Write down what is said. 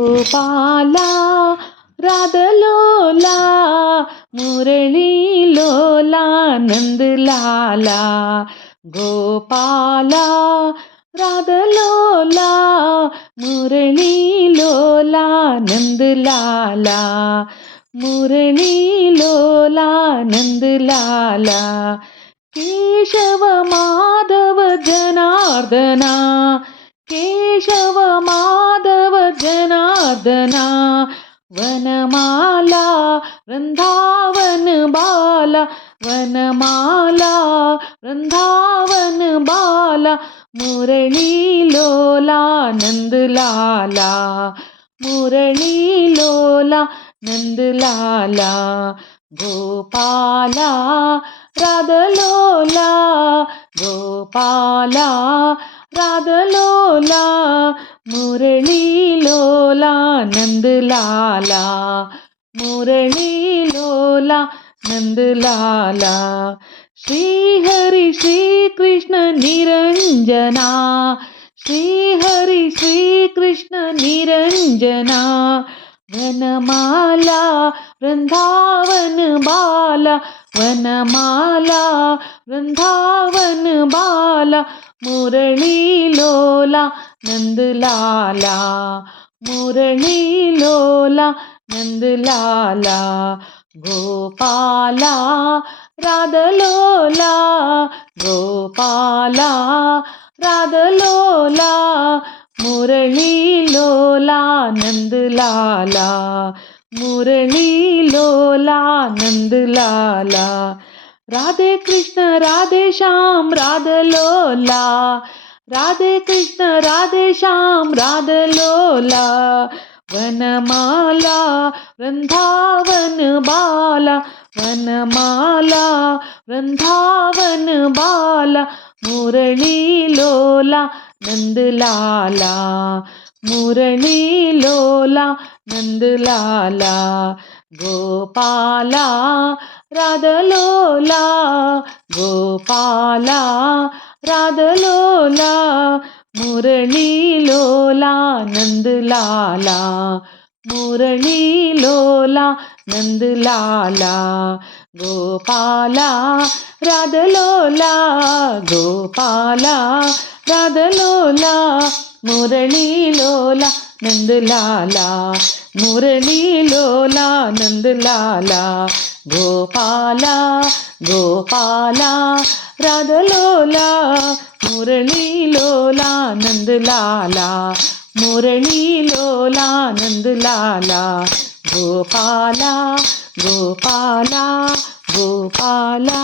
Gopala राधलोला मुरलीलोला Nandlala Gopala राधलोला मुरलीलोला Nandlala मुरलीलोला Nandlala Keshav Madhav जनार्दना Keshav Madhav जनार्दना Vanmala Vrindavan Bala Vanmala Vrindavan Bala मुरलीलोला Nandlala मुरलीलोला Nandlala Gopala राधलोला Gopala राधलोला मुरलीलोला Nandlala मुरलीलोला Nandlala Shri Hari Shri Krishna Niranjana Shri Hari Shri Krishna Niranjana Vanmala Vrindavan Bala Vanmala Vrindavan Bala मुरलीलोला Nandlala मुरलीलोला Nandlala Gopala राधलोला Gopala राधलोला मुरलीलोला Nandlala मुरलीलोला Nandlala Radhe Krishna Radhe Shyam राधलोला Radhe Krishna Radhe Shyam राधलोला Vanmala Vrindavan Bala Vanmala Vrindavan Bala मुरलीलोला Nandlala मुरलीलोला Nandlala Gopala राधलोला Gopala राधलोला मुरलीलोला Nandlala मुरलीलोला Nandlala Gopala राधलोला Gopala राधलोला मुरलीलोला Nandlala मुरलीलोला Nandlala Gopala Gopala राधलोला मुरलीलोला Nandlala मुरलीलोला Nandlala Gopala Gopala Gopala.